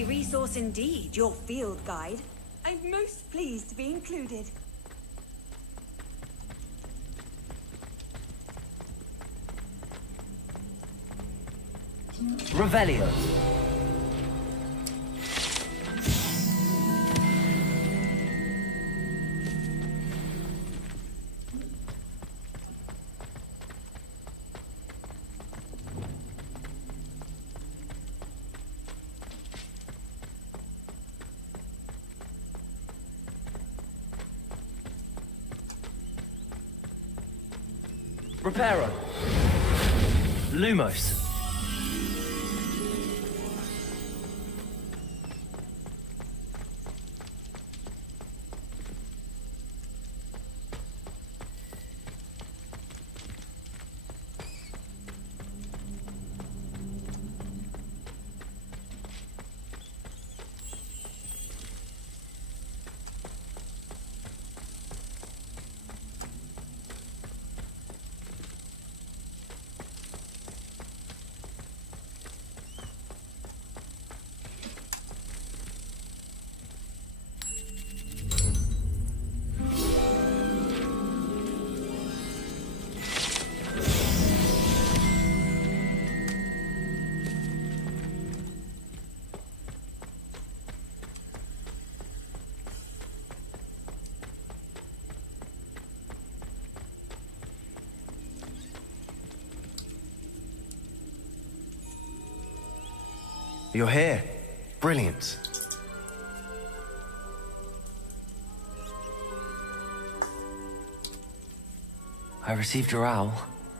handy resource indeed, your field guide. I'm most pleased to be included. Revelio. Reparo. Lumos. You're here. Brilliant. I received your owl.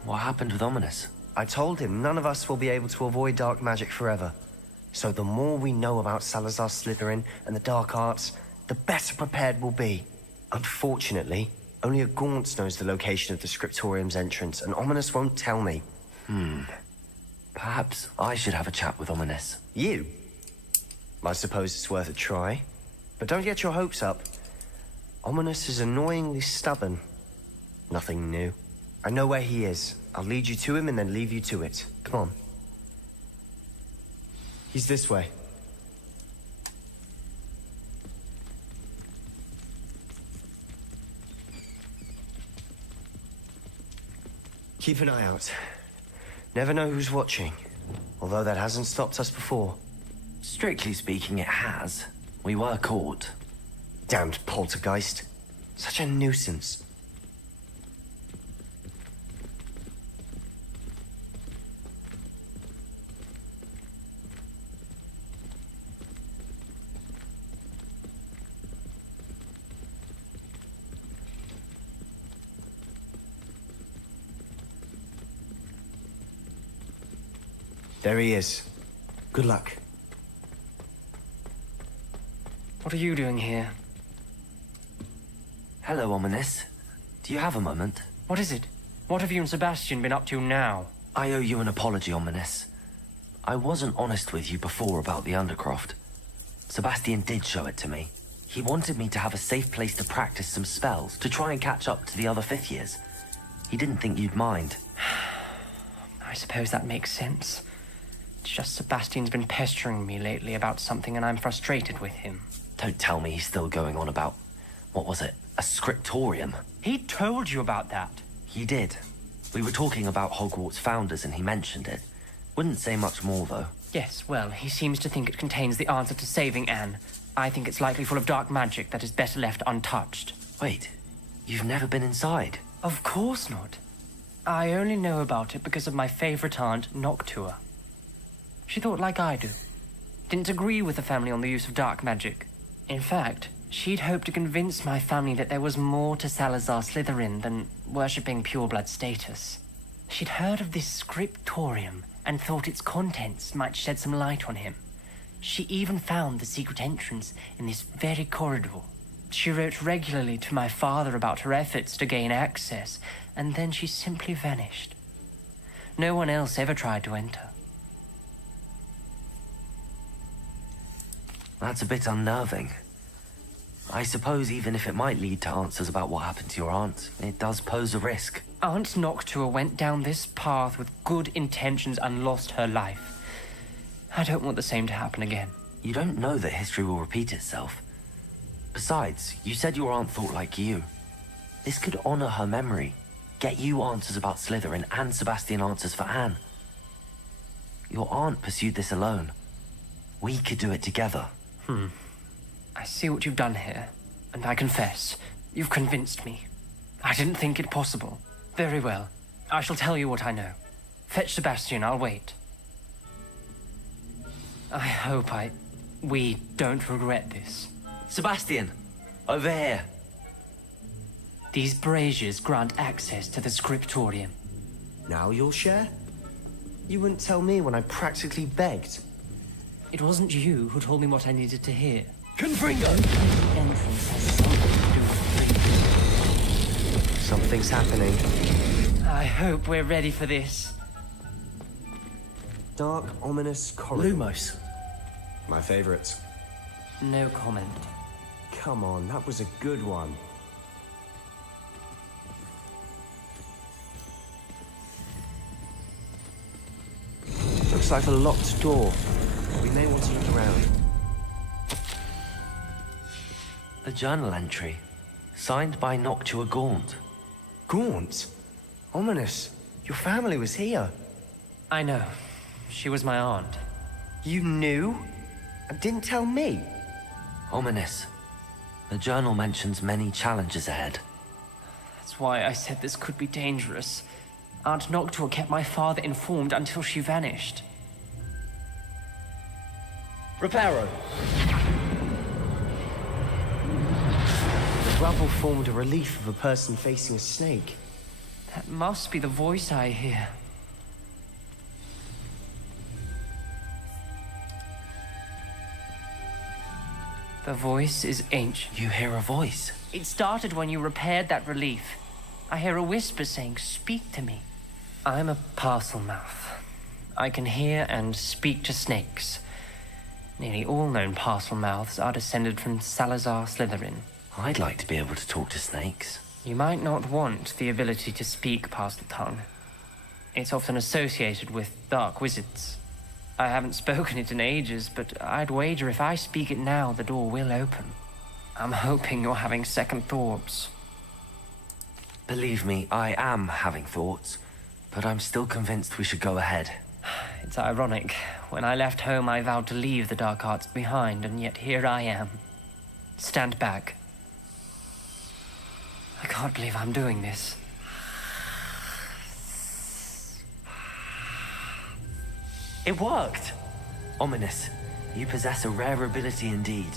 What happened with Ominous? I told him none of us will be able to avoid dark magic forever. So the more we know about Salazar Slytherin and the dark arts, the better prepared we'll be. Unfortunately, only a Gaunt knows the location of the Scriptorium's entrance, and Ominous won't tell me. Perhaps I should have a chat with Ominous. You? I suppose it's worth a try. But don't get your hopes up. Ominous is annoyingly stubborn. Nothing new. I know where he is. I'll lead you to him and then leave you to it. Come on. He's this way. Keep an eye out. Never know who's watching. Although that hasn't stopped us before. Strictly speaking, it has. We were caught. Damned poltergeist. Such a nuisance. There he is. Good luck. What are you doing here? Hello, Ominous. Do you have a moment? What is it? What have you and Sebastian been up to now? I owe you an apology, Ominous. I wasn't honest with you before about the Undercroft. Sebastian did show it to me. He wanted me to have a safe place to practice some spells, to try and catch up to the other fifth years. He didn't think you'd mind. I suppose that makes sense. It's just Sebastian's been pestering me lately about something and I'm frustrated with him. Don't tell me he's still going on about, what was it, a scriptorium? He told you about that. He did. We were talking about Hogwarts founders and he mentioned it. Wouldn't say much more, though. Yes, well, he seems to think it contains the answer to saving Anne. I think it's likely full of dark magic that is better left untouched. Wait, you've never been inside? Of course not. I only know about it because of my favorite aunt, Noctua. She thought like I do. Didn't agree with the family on the use of dark magic. In fact, she'd hoped to convince my family that there was more to Salazar Slytherin than worshipping pureblood status. She'd heard of this scriptorium and thought its contents might shed some light on him. She even found the secret entrance in this very corridor. She wrote regularly to my father about her efforts to gain access, and then she simply vanished. No one else ever tried to enter. That's a bit unnerving. I suppose even if it might lead to answers about what happened to your aunt, it does pose a risk. Aunt Noctua went down this path with good intentions and lost her life. I don't want the same to happen again. You don't know that history will repeat itself. Besides, you said your aunt thought like you. This could honor her memory, get you answers about Slytherin and Sebastian answers for Anne. Your aunt pursued this alone. We could do it together. I see what you've done here, and I confess, you've convinced me. I didn't think it possible. Very well. I shall tell you what I know. Fetch Sebastian, I'll wait. I hope we don't regret this. Sebastian! Over here! These braziers grant access to the scriptorium. Now you'll share? You wouldn't tell me when I practically begged. It wasn't you who told me what I needed to hear. Confringo! The entrance has something to do with dreams. Something's happening. I hope we're ready for this. Dark, ominous corridor. Lumos. My favorite. No comment. Come on, that was a good one. Looks like a locked door. We may want to look around. A journal entry, signed by Noctua Gaunt. Gaunt? Ominous. Your family was here. I know. She was my aunt. You knew? And didn't tell me? Ominous. The journal mentions many challenges ahead. That's why I said this could be dangerous. Aunt Noctua kept my father informed until she vanished. Reparo! The rubble formed a relief of a person facing a snake. That must be the voice I hear. The voice is ancient. You hear a voice. It started when you repaired that relief. I hear a whisper saying, "Speak to me." I'm a parcel mouth. I can hear and speak to snakes. Nearly all known parcel mouths are descended from Salazar Slytherin. I'd like to be able to talk to snakes. You might not want the ability to speak parcel tongue. It's often associated with dark wizards. I haven't spoken it in ages, but I'd wager if I speak it now, the door will open. I'm hoping you're having second thoughts. Believe me, I am having thoughts, but I'm still convinced we should go ahead. It's ironic. When I left home, I vowed to leave the dark arts behind, and yet here I am. Stand back. I can't believe I'm doing this. It worked! Ominous, you possess a rare ability indeed.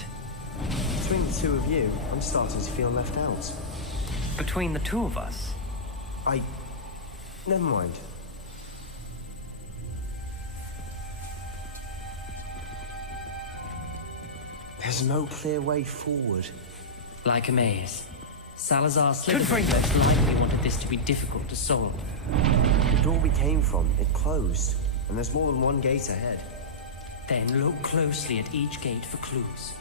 Between the two of you, I'm starting to feel left out. Between the two of us? Never mind. There's no clear way forward. Like a maze. Salazar Slytherin most likely wanted this to be difficult to solve. The door we came from, it closed. And there's more than one gate ahead. Then look closely at each gate for clues.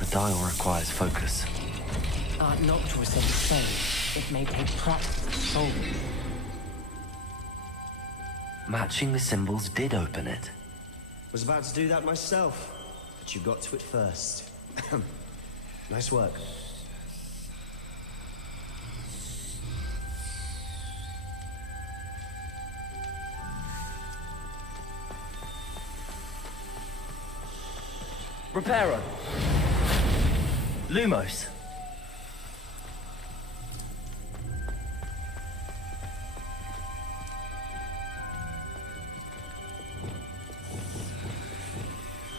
The dial requires focus. Aunt Noctua said the same. It may take practice to solve it. Matching the symbols did open it. Was about to do that myself, but you got to it first. Nice work. Reparo! Lumos!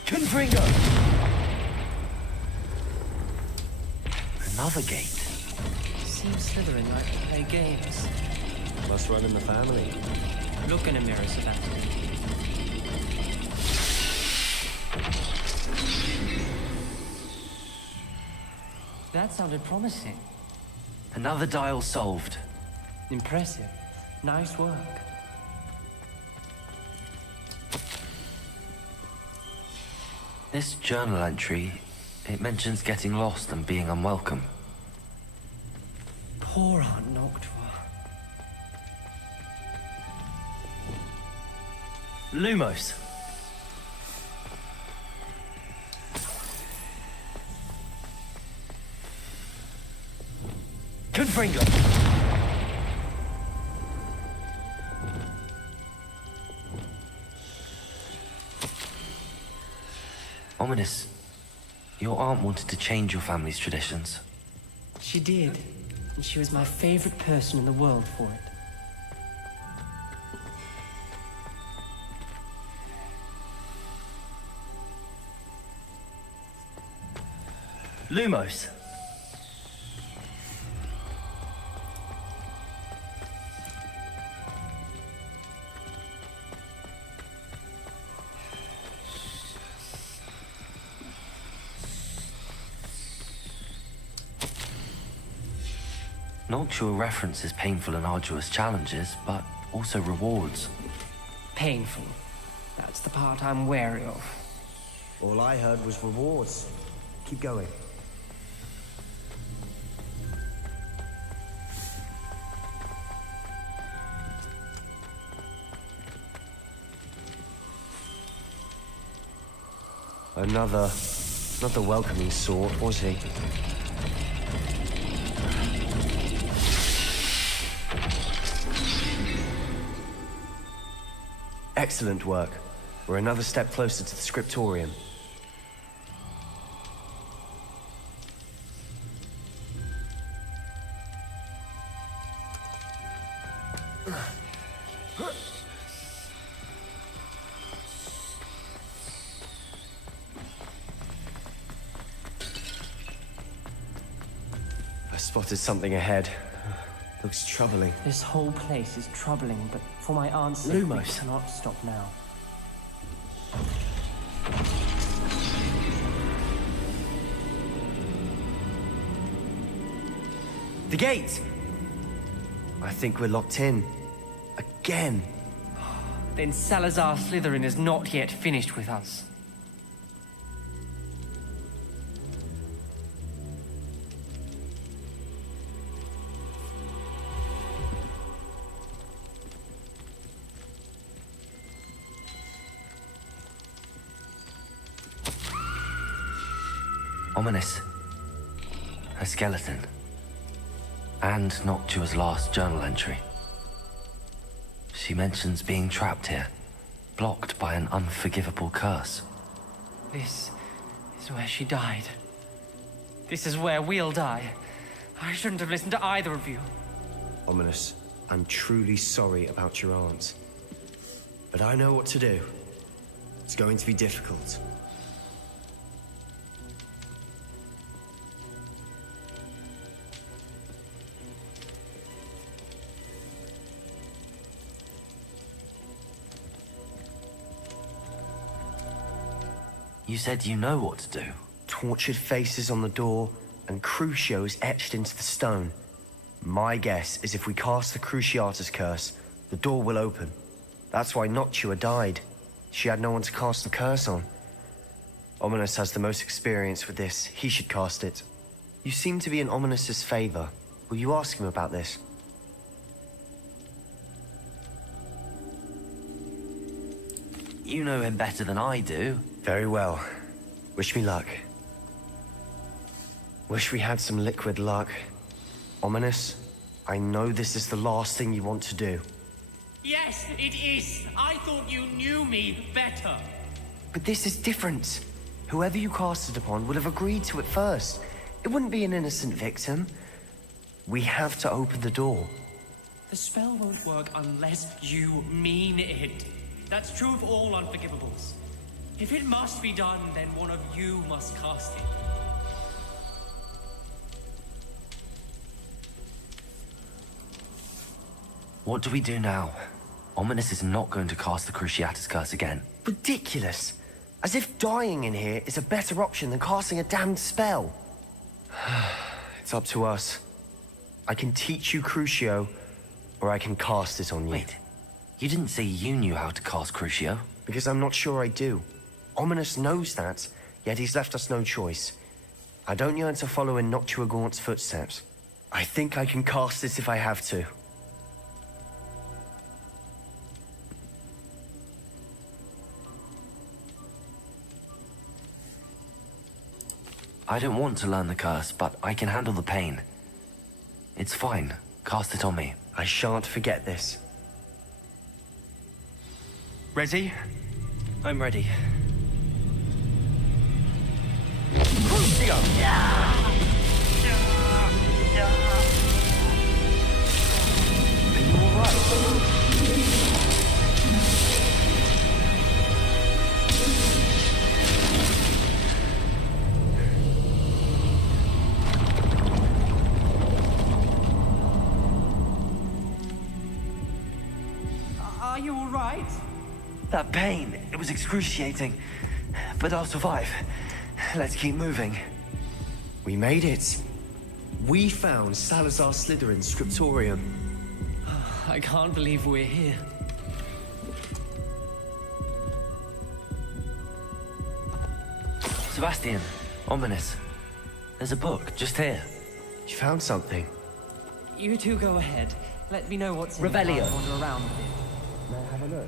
Confringo! Another gate. Seems Slytherin like to play games. Must run in the family. Look in a mirror, Sebastian. That sounded promising. Another dial solved. Impressive. Nice work. This journal entry, it mentions getting lost and being unwelcome. Poor Aunt Noctua. Lumos. Gryffindor. Ominous, your aunt wanted to change your family's traditions. She did, and she was my favorite person in the world for it. Lumos. Noctua references painful and arduous challenges, but also rewards. Painful. That's the part I'm wary of. All I heard was rewards. Keep going. Another, not the welcoming sort, was he? Excellent work. We're another step closer to the scriptorium. I spotted something ahead. Looks troubling. This whole place is troubling, but for my aunt's sake, we Lumos. cannot stop now. The gate! I think we're locked in. Again. Then Salazar Slytherin is not yet finished with us. Ominous. A skeleton. And Noctua's last journal entry. She mentions being trapped here, blocked by an unforgivable curse. This is where she died. This is where we'll die. I shouldn't have listened to either of you. Ominous, I'm truly sorry about your aunt. But I know what to do. It's going to be difficult. You said you know what to do. Tortured faces on the door and Crucios etched into the stone. My guess is if we cast the Cruciatus curse, the door will open. That's why Noctua died. She had no one to cast the curse on. Ominous has the most experience with this. He should cast it. You seem to be in Ominous's favor. Will you ask him about this? You know him better than I do. Very well. Wish me luck. Wish we had some liquid luck. Ominous, I know this is the last thing you want to do. Yes, it is. I thought you knew me better. But this is different. Whoever you cast it upon would have agreed to it first. It wouldn't be an innocent victim. We have to open the door. The spell won't work unless you mean it. That's true of all unforgivables. If it must be done, then one of you must cast it. What do we do now? Ominous is not going to cast the Cruciatus curse again. Ridiculous. As if dying in here is a better option than casting a damned spell. It's up to us. I can teach you Crucio, or I can cast it on you. Wait, you didn't say you knew how to cast Crucio? Because I'm not sure I do. Ominous knows that, yet he's left us no choice. I don't yearn to follow in Noctua Gaunt's footsteps. I think I can cast it if I have to. I don't want to learn the curse, but I can handle the pain. It's fine. Cast it on me. I shan't forget this. Ready? I'm ready. Are you alright? Are you all right? That pain, it was excruciating. But I'll survive. Let's keep moving. We made it. We found Salazar Slytherin's scriptorium. I can't believe we're here. Sebastian, ominous. There's a book just here. You found something. You two go ahead. Let me know what's in Revelio. it. I'll wander around a bit. May I have a look?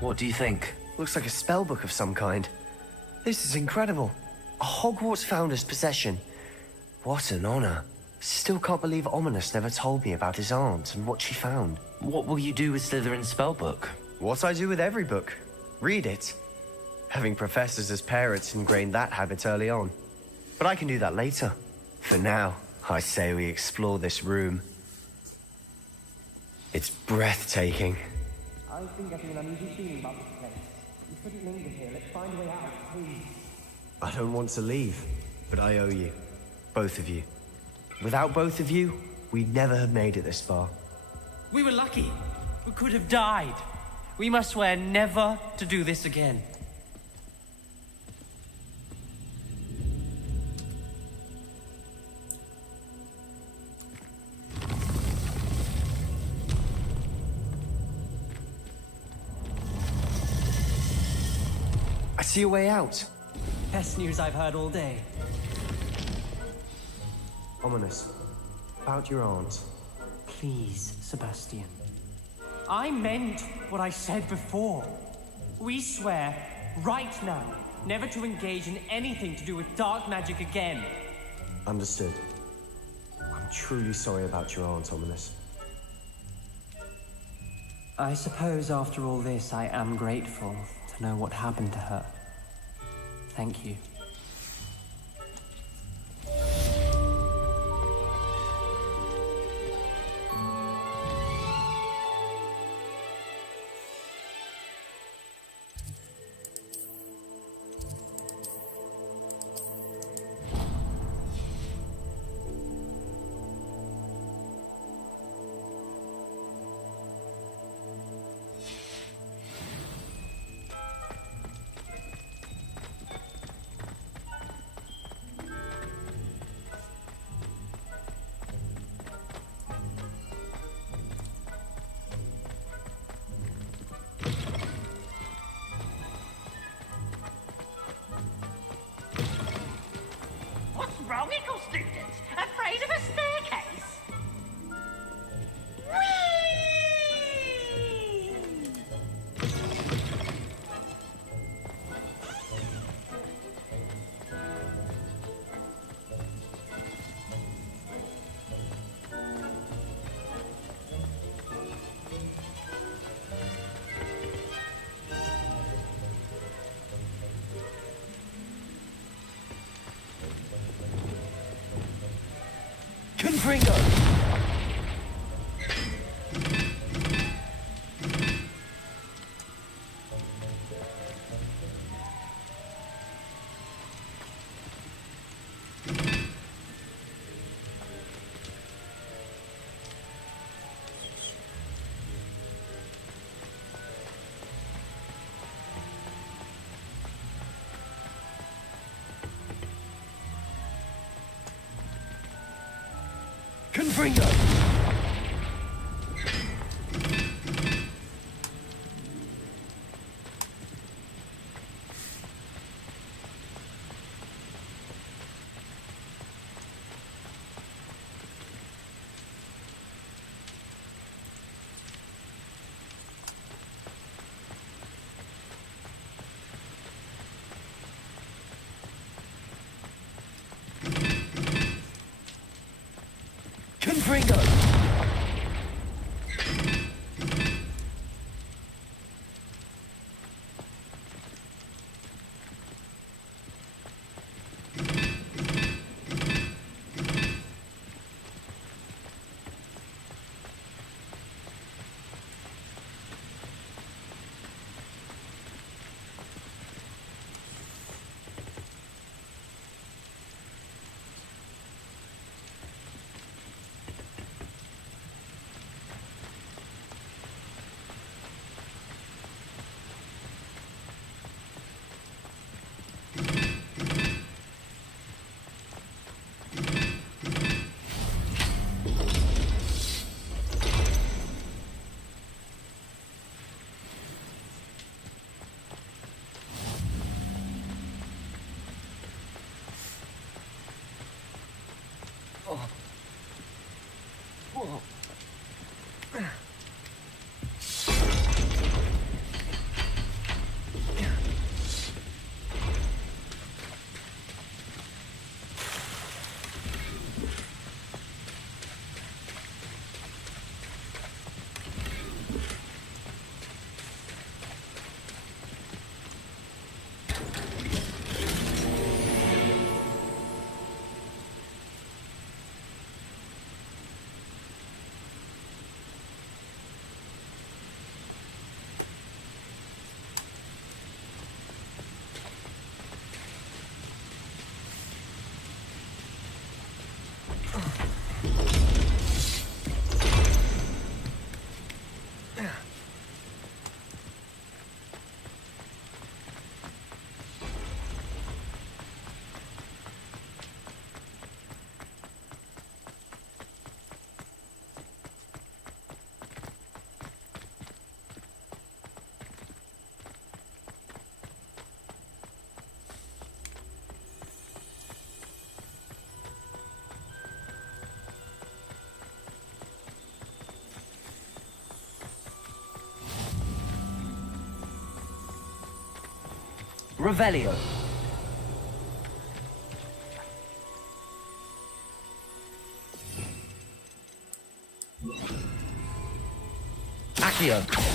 What do you think? Looks like a spellbook of some kind. This is incredible. A Hogwarts founder's possession. What an honor. Still can't believe Ominous never told me about his aunt and what she found. What will you do with Slytherin's spellbook? What I do with every book. Read it. Having professors as parents ingrained that habit early on. But I can do that later. For now, I say we explore this room. It's breathtaking. I've been getting an uneasy feeling about this place. We couldn't linger here. Let's find a way out, please. I don't want to leave, but I owe you. Both of you. Without both of you, we'd never have made it this far. We were lucky. We could have died. We must swear never to do this again. I see a way out. Best news I've heard all day. Ominous. About your aunt. Please, Sebastian. I meant what I said before. We swear, right now, never to engage in anything to do with dark magic again. Understood. I'm truly sorry about your aunt, Ominous. I suppose after all this, I am grateful to know what happened to her. Thank you. What's wrong, Eagle students? Afraid of a staircase? Confringo! Confringo! Confringo! Revelio. Accio.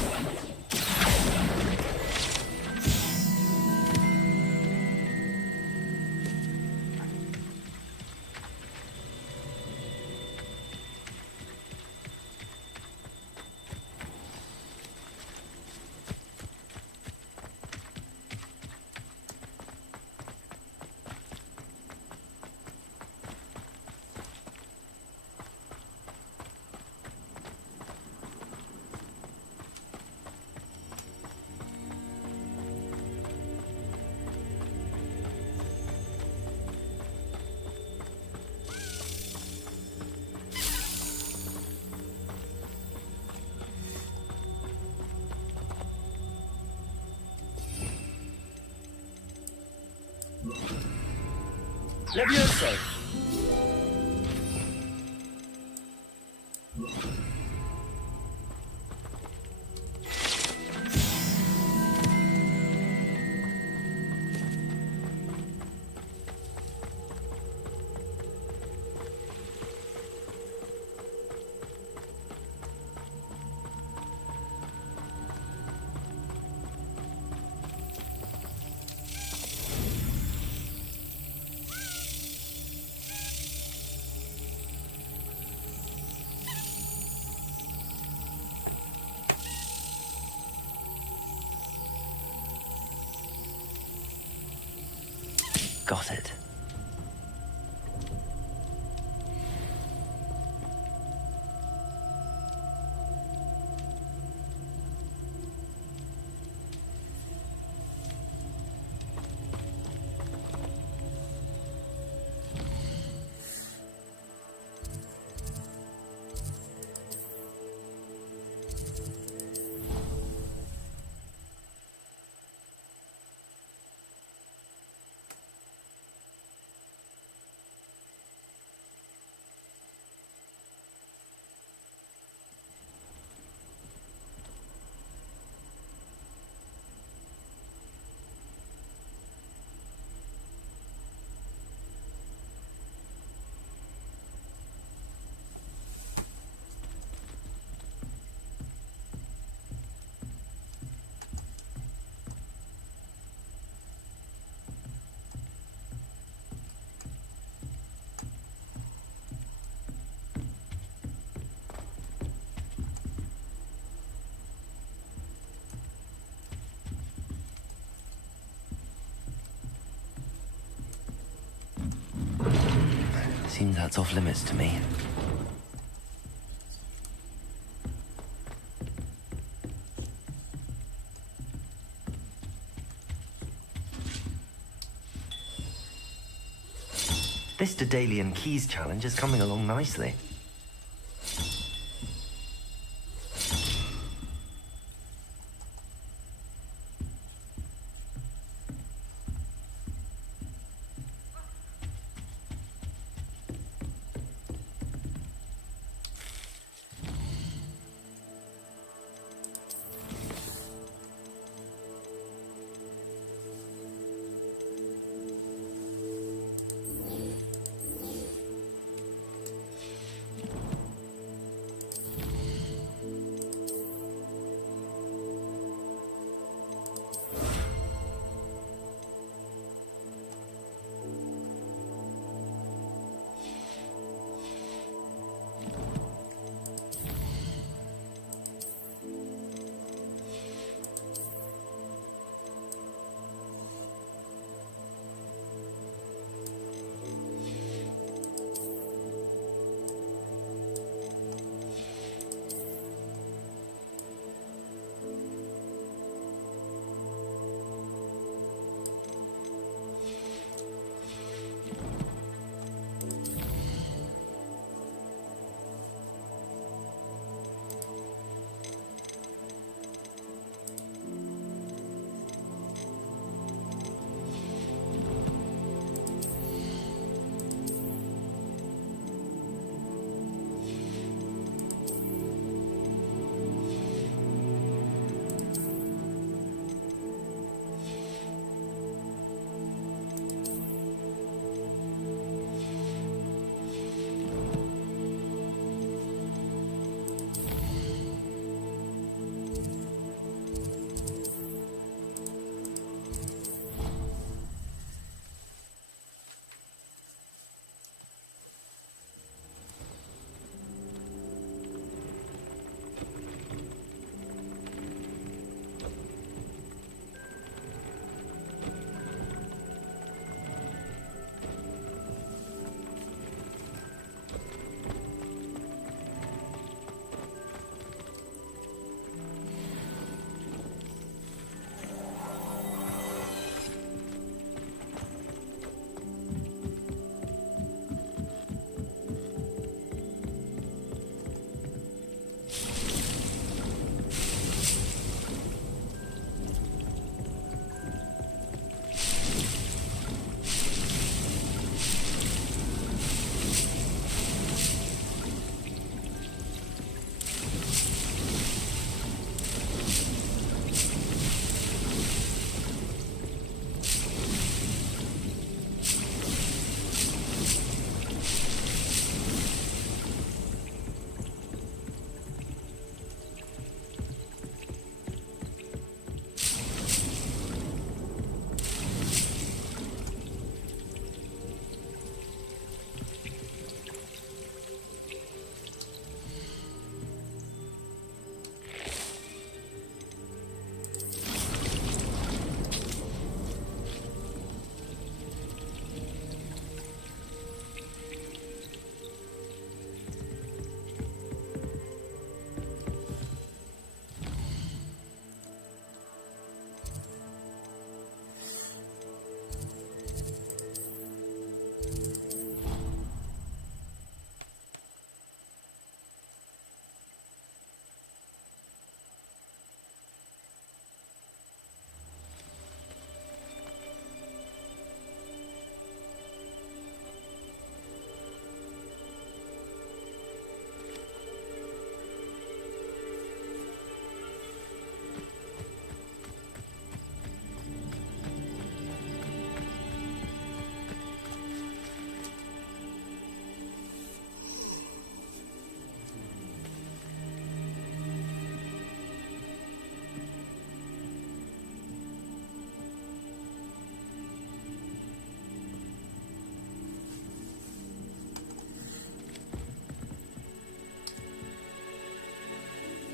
Levioso. Got it. Seems that's off limits to me. This Daedalian Keys challenge is coming along nicely.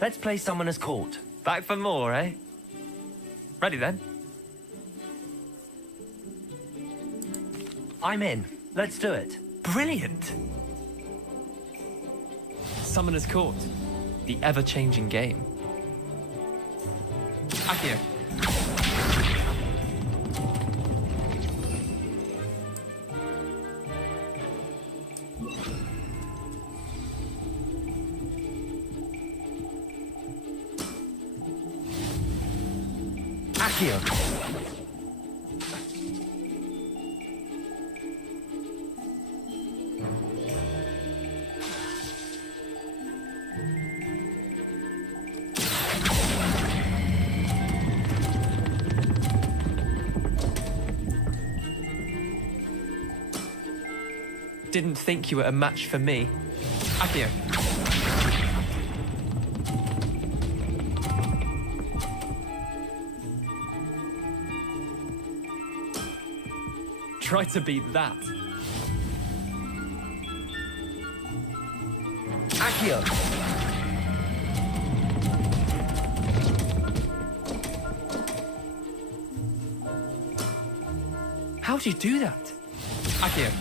Let's play Summoner's Court. Back for more, eh? Ready then? I'm in. Let's do it. Brilliant! Summoner's Court. The ever-changing game. Accio. Accio. Didn't think you were a match for me. Accio. Try to beat that. Accio. How'd you do that? Accio.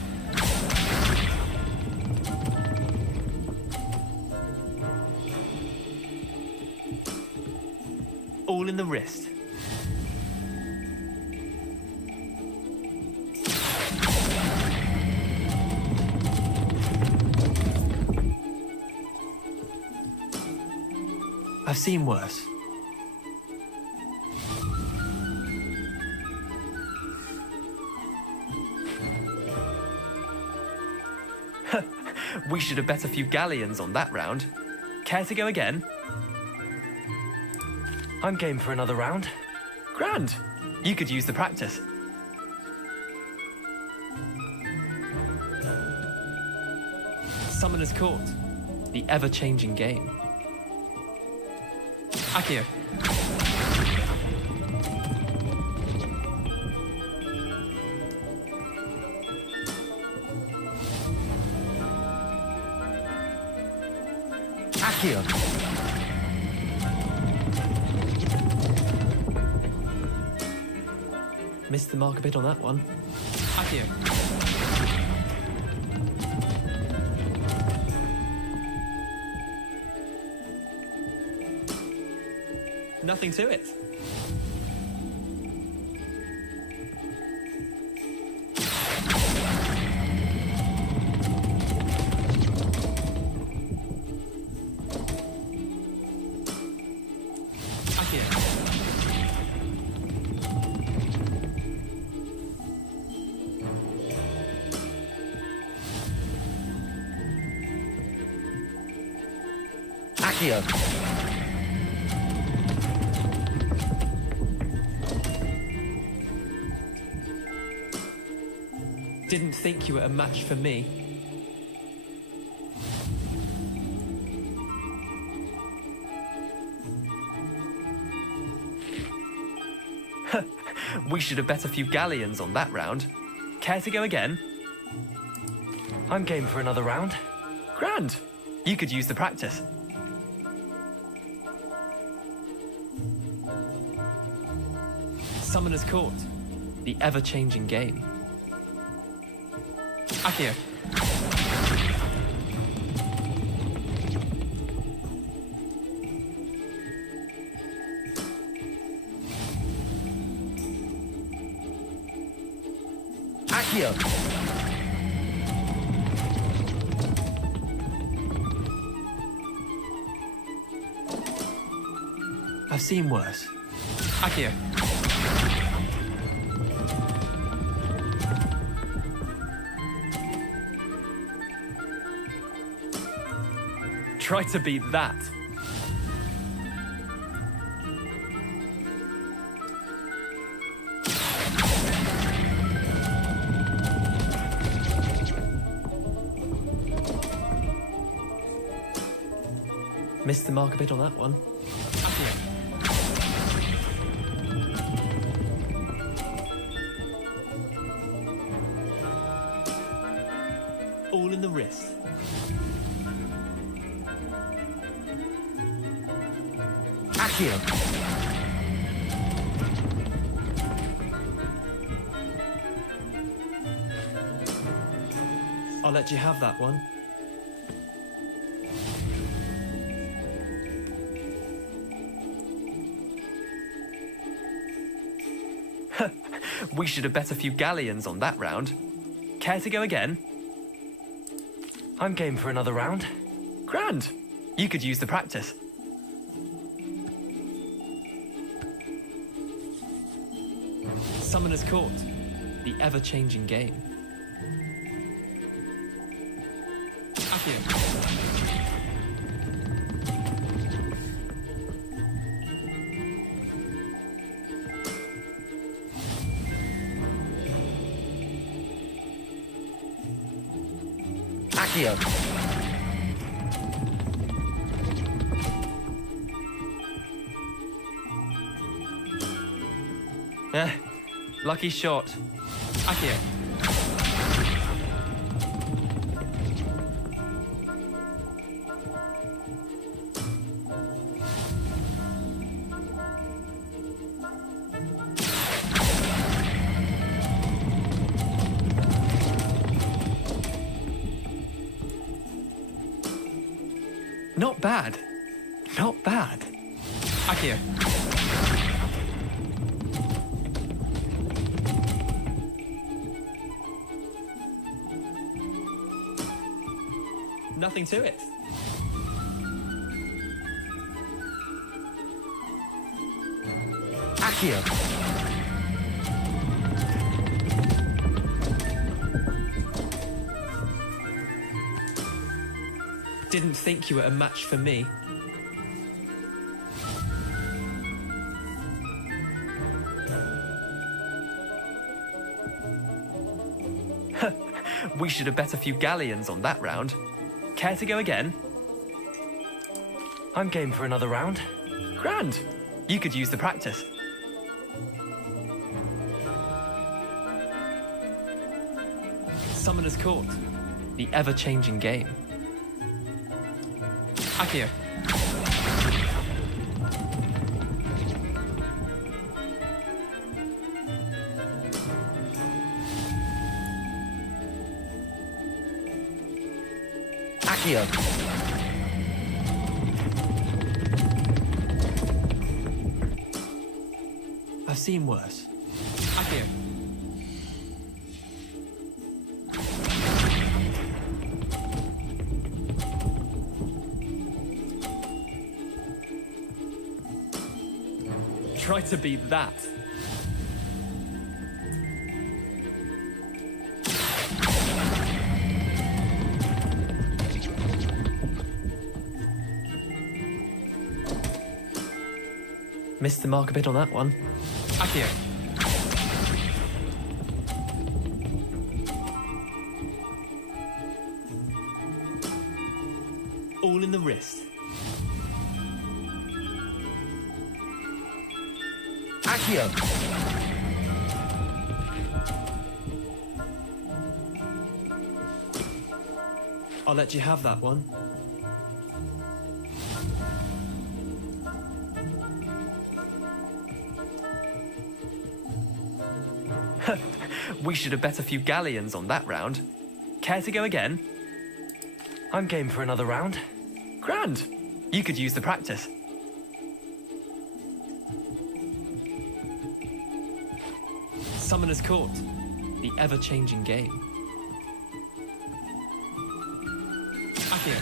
All in the wrist. I've seen worse. We should have bet a few galleons on that round. Care to go again? I'm game for another round. Grand. You could use the practice. Summoner's Court. The ever-changing game. Accio. Accio. Missed the mark a bit on that one. Accio. Nothing to it. Accio. Accio. Didn't think you were a match for me. We should have bet a few galleons on that round. Care to go again? I'm game for another round. Grand. You could use the practice. Summoner's Court. The ever-changing game. Accio. Accio. I've seen worse. Accio. Try to beat that. Missed the mark a bit on that one. Accio. All in the wrist. Accio. I'll let you have that one. We should have bet a few galleons on that round. Care to go again? I'm game for another round. Grand. You could use the practice. Summoner's Court. The ever-changing game. Accio. Accio. Lucky shot. Accio. Not bad. Not bad. Accio. Nothing to it. Accio. Didn't think you were a match for me. We should have bet a few galleons on that round. Care to go again? I'm game for another round. Grand. You could use the practice. Summoner's Court. The ever-changing game. Accio. Accio. I've seen worse. Accio. Try to beat that. Missed the mark a bit on that one. Accio. All in the wrist. Accio. I'll let you have that one. We should have bet a few galleons on that round. Care to go again? I'm game for another round. Grand. You could use the practice. Summoner's Court. The ever-changing game. Accio.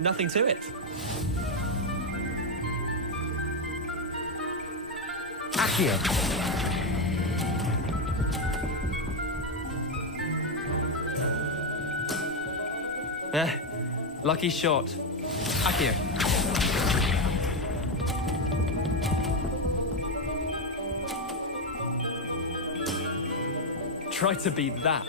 Nothing to it. Accio. Lucky shot. Accio. Try to beat that.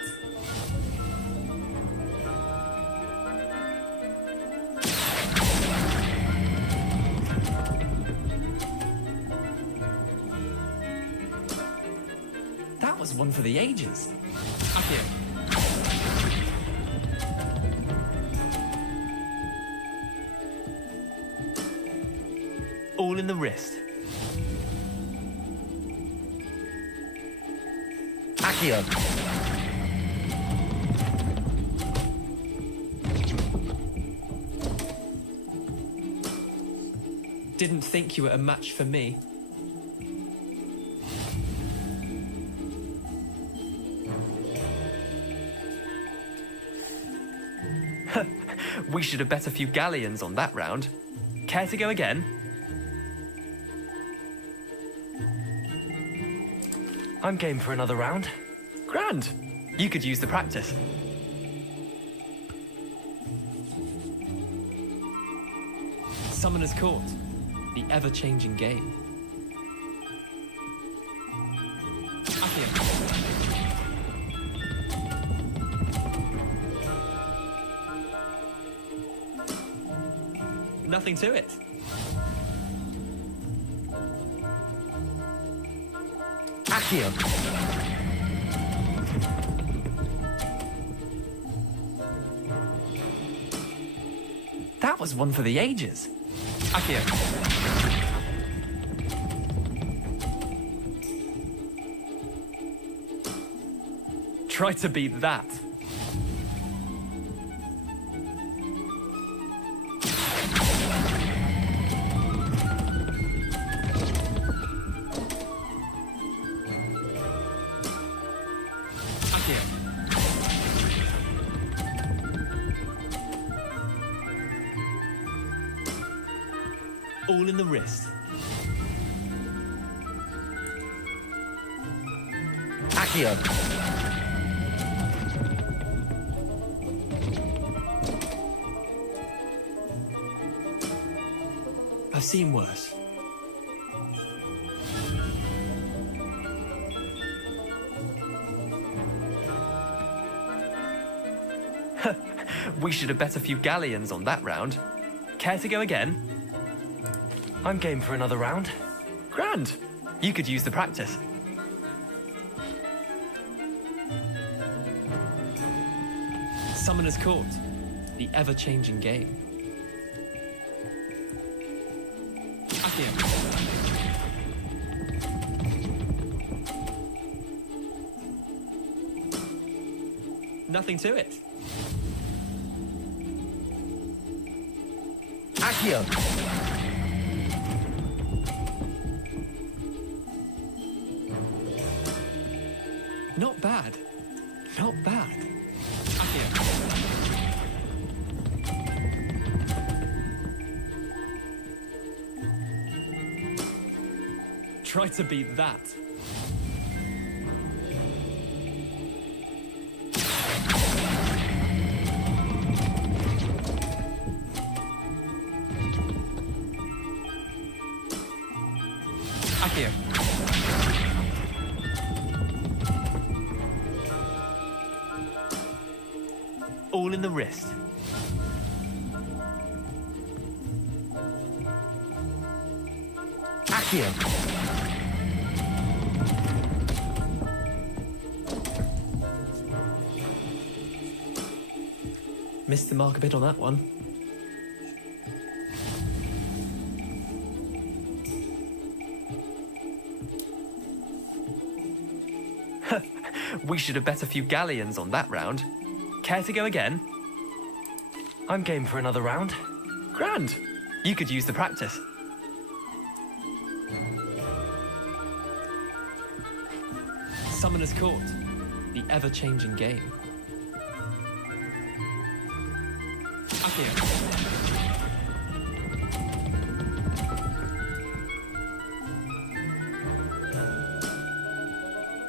That was one for the ages. Accio. All in the wrist. Accio. Didn't think you were a match for me. We should have bet a few galleons on that round. Care to go again? I'm game for another round. Grand. You could use the practice. Summoner's Court. The ever-changing game. Accio. Nothing to it. Accio. That was one for the ages. Accio. Try to beat that. Accio. All in the wrist. Accio. I've seen worse. We should have bet a few galleons on that round. Care to go again? I'm game for another round. Grand. You could use the practice. Summoner's Court. The ever-changing game. Accio. Nothing to it. Accio. Not bad. Not bad. Accio. Try to beat that. Accio. All in the wrist. Accio. Missed the mark a bit on that one. We should have bet a few galleons on that round. Care to go again? I'm game for another round. Grand. You could use the practice. Summoner's Court. The ever-changing game. Accio.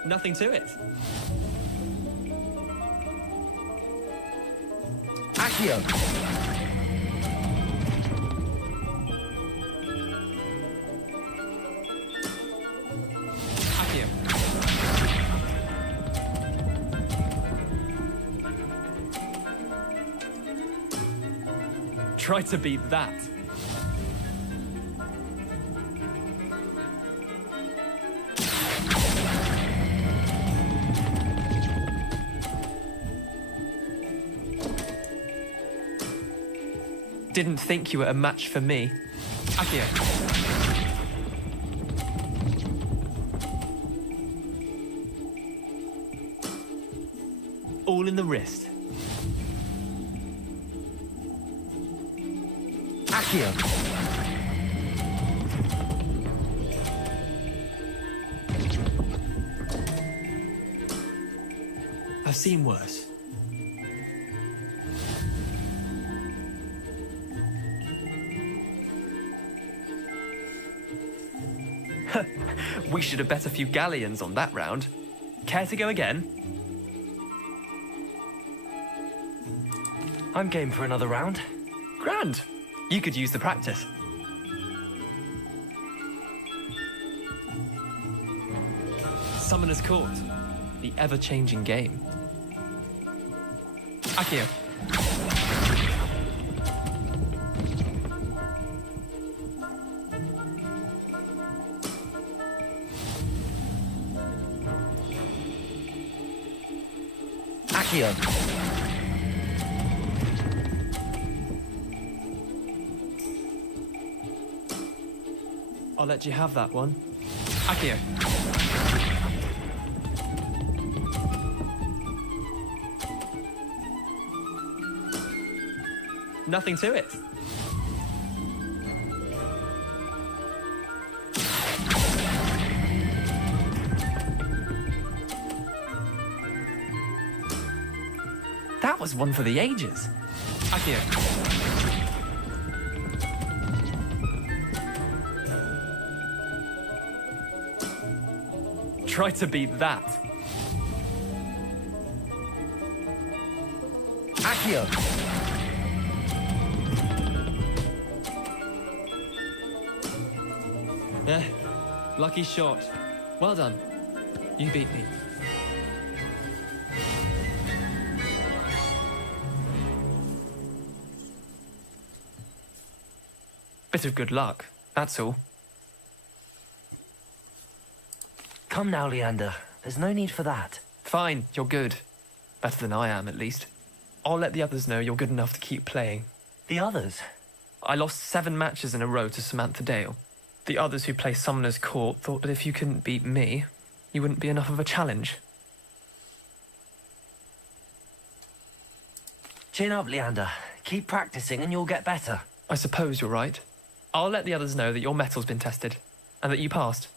Nothing to it. Accio. Accio. Try to beat that. Didn't think you were a match for me. Accio. all in the wrist. Accio! I've seen worse. We should have bet a few galleons on that round. Care to go again? I'm game for another round. Grand. You could use the practice. Summoner's Court. The ever-changing game. Accio. Accio! I'll let you have that one. Accio. Nothing to it. That was one for the ages. Accio. Try to beat that. Accio! Yeah, lucky shot. Well done. You beat me. Bit of good luck, that's all. Come now, Leander. There's no need for that. Fine, you're good. Better than I am, at least. I'll let the others know you're good enough to keep playing. The others? I lost 7 matches in a row to Samantha Dale. The others who play Summoner's Court thought that if you couldn't beat me, you wouldn't be enough of a challenge. Chin up, Leander. Keep practicing and you'll get better. I suppose you're right. I'll let the others know that your metal's been tested, and that you passed.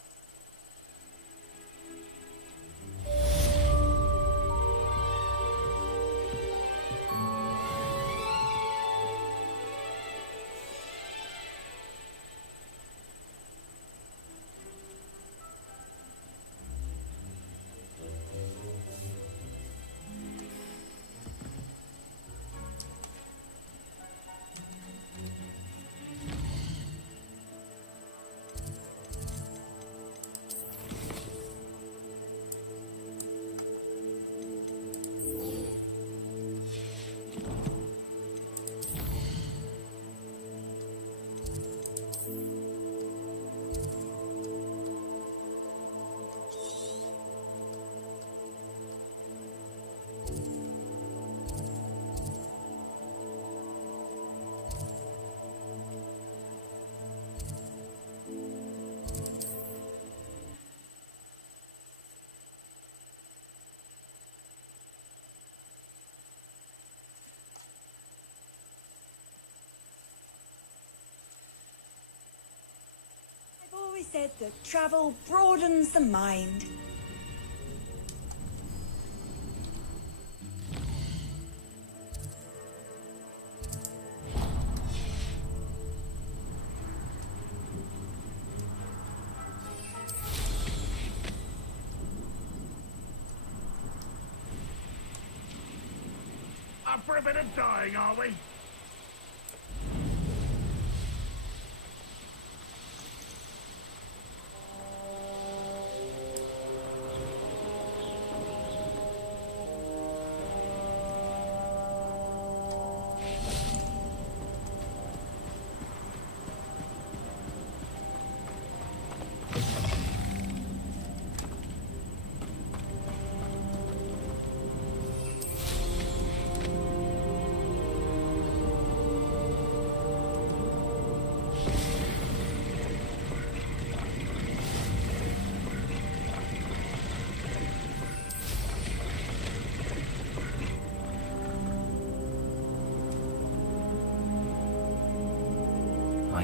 I've always said that travel broadens the mind. Up for a bit of dying, are we?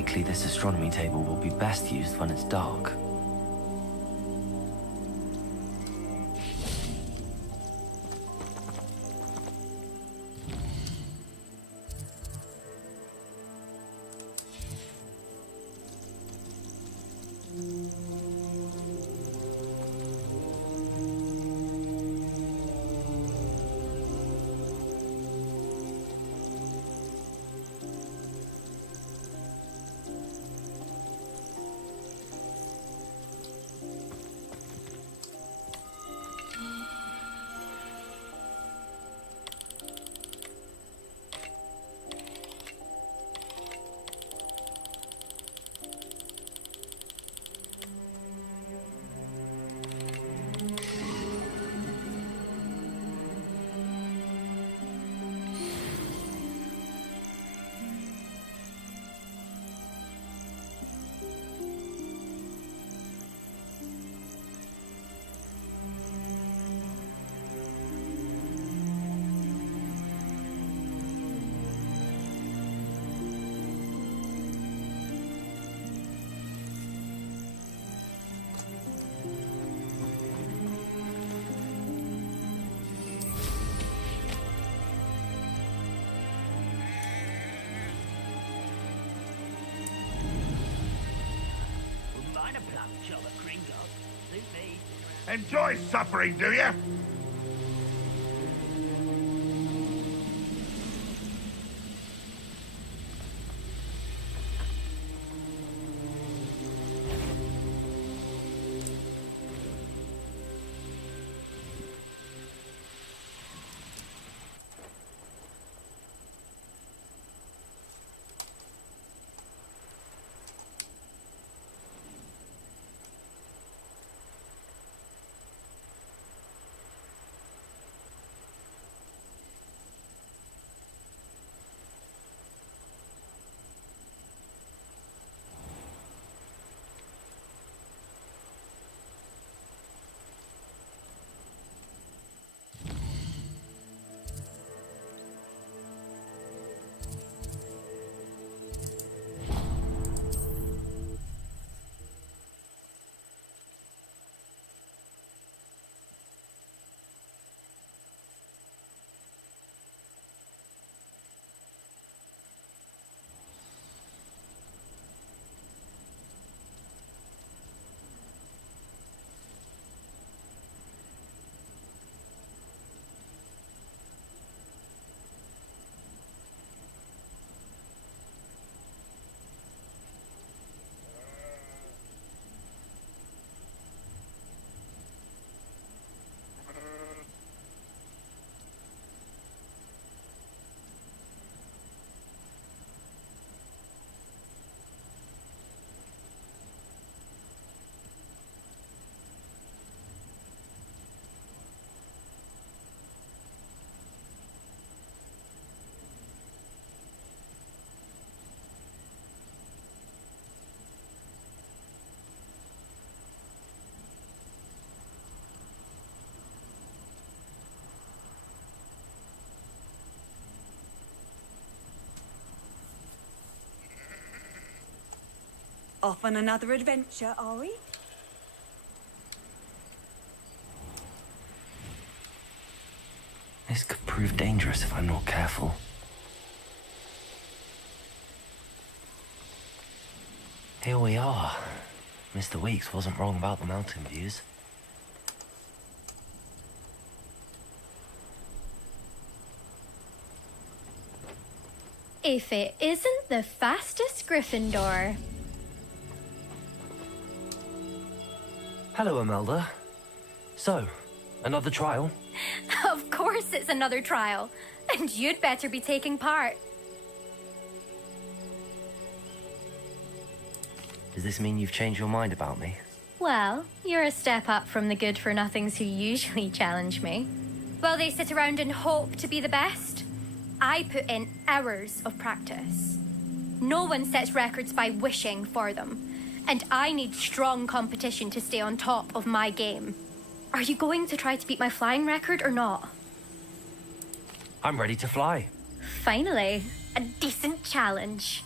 likely this astronomy table will be best used when it's dark. Enjoy suffering, do you? Off on another adventure, are we? This could prove dangerous if I'm not careful. Here we are. Mr. Weeks wasn't wrong about the mountain views. If it isn't the fastest Gryffindor. Hello, Imelda. So, another trial? Of course it's another trial. And you'd better be taking part. Does this mean you've changed your mind about me? Well, you're a step up from the good-for-nothings who usually challenge me. While they sit around and hope to be the best, I put in hours of practice. No one sets records by wishing for them, and I need strong competition to stay on top of my game. Are you going to try to beat my flying record or not? I'm ready to fly. Finally, a decent challenge.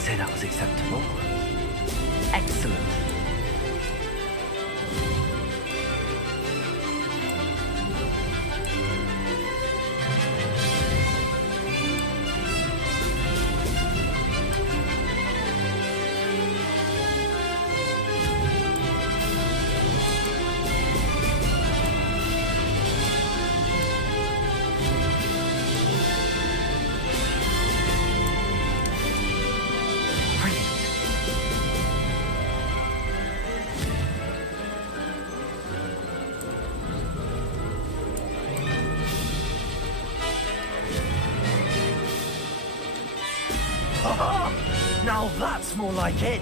I'd say that was acceptable. Excellent. Now that's more like it!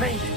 Made it!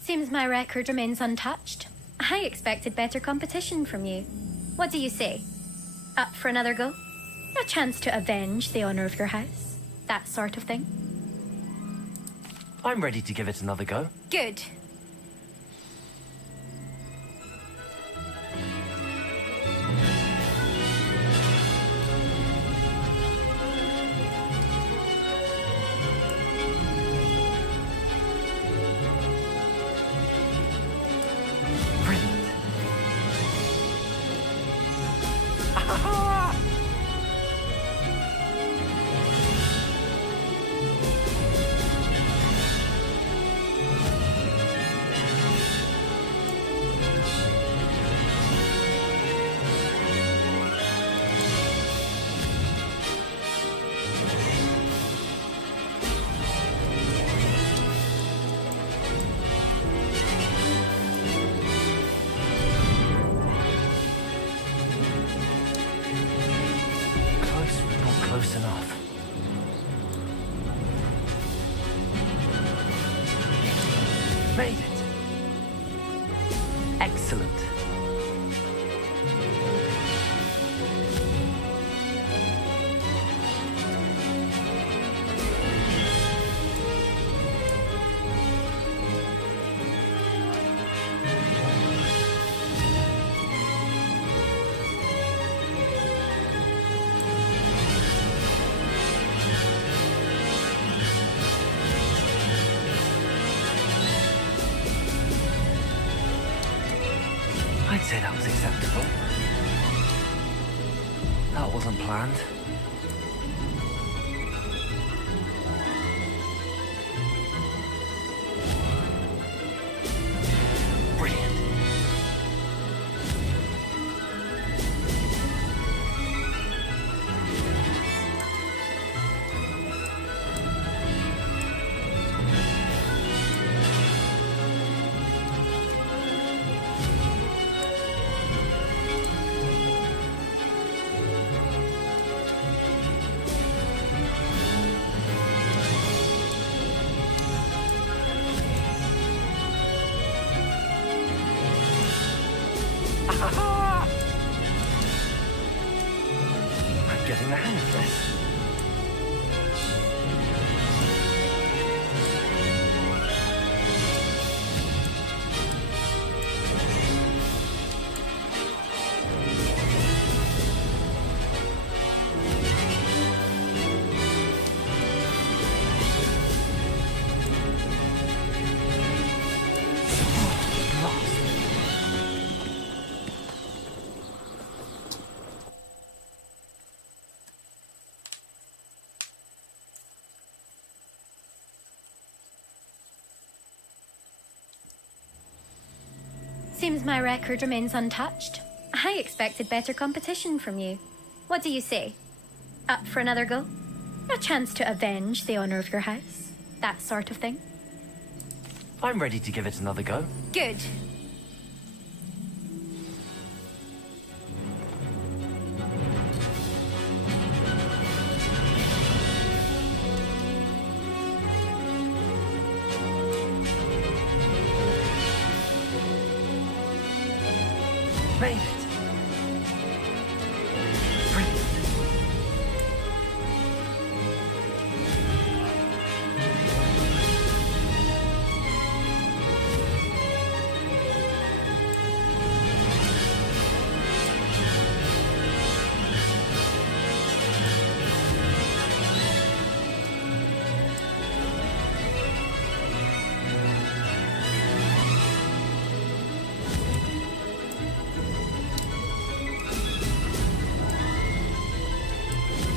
Seems my record remains untouched. I expected better competition from you. What do you say? Up for another go? A chance to avenge the honor of your house? That sort of thing? I'm ready to give it another go. Good. Close enough. Made it. Excellent. I'd say that was acceptable. That wasn't planned. Brilliant. I'm getting the hang of this. Seems my record remains untouched. I expected better competition from you. What do you say? Up for another go? A chance to avenge the honor of your house? That sort of thing? I'm ready to give it another go. Good. Made it.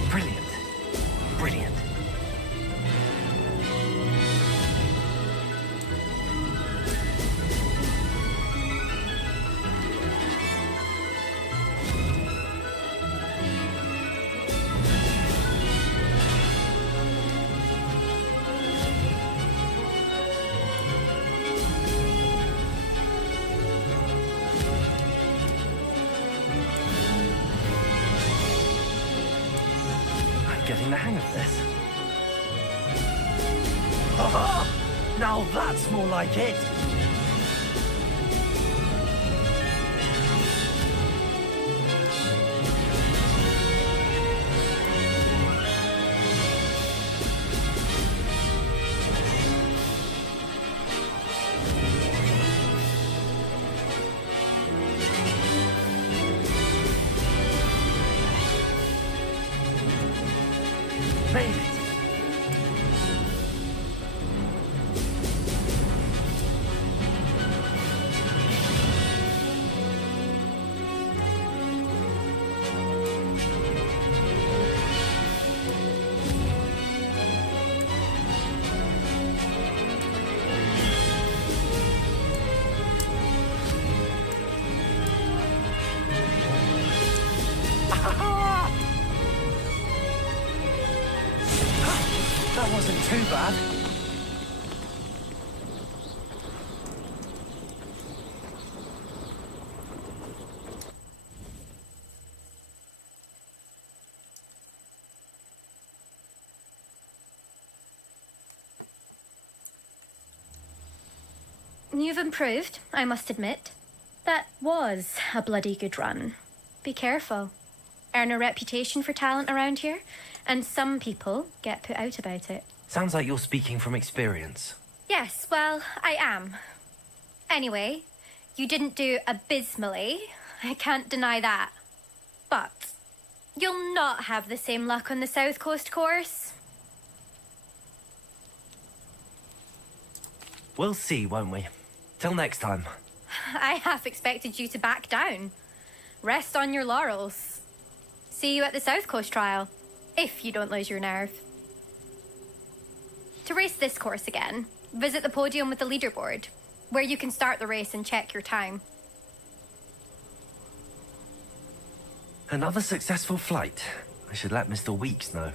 Brilliant. Brilliant. Brilliant. I'm getting the hang of this. Ah, now that's more like it. Made it. That wasn't too bad. You've improved, I must admit. That was a bloody good run. Be careful. Earn a reputation for talent around here, and some people get put out about it. Sounds like you're speaking from experience. Yes, well, I am. Anyway, you didn't do abysmally. I can't deny that. But you'll not have the same luck on the South Coast course. We'll see, won't we? Till next time. I half expected you to back down. Rest on your laurels. See you at the South Coast trial, if you don't lose your nerve. To race this course again, visit the podium with the leaderboard, where you can start the race and check your time. Another successful flight. I should let Mr. Weeks know.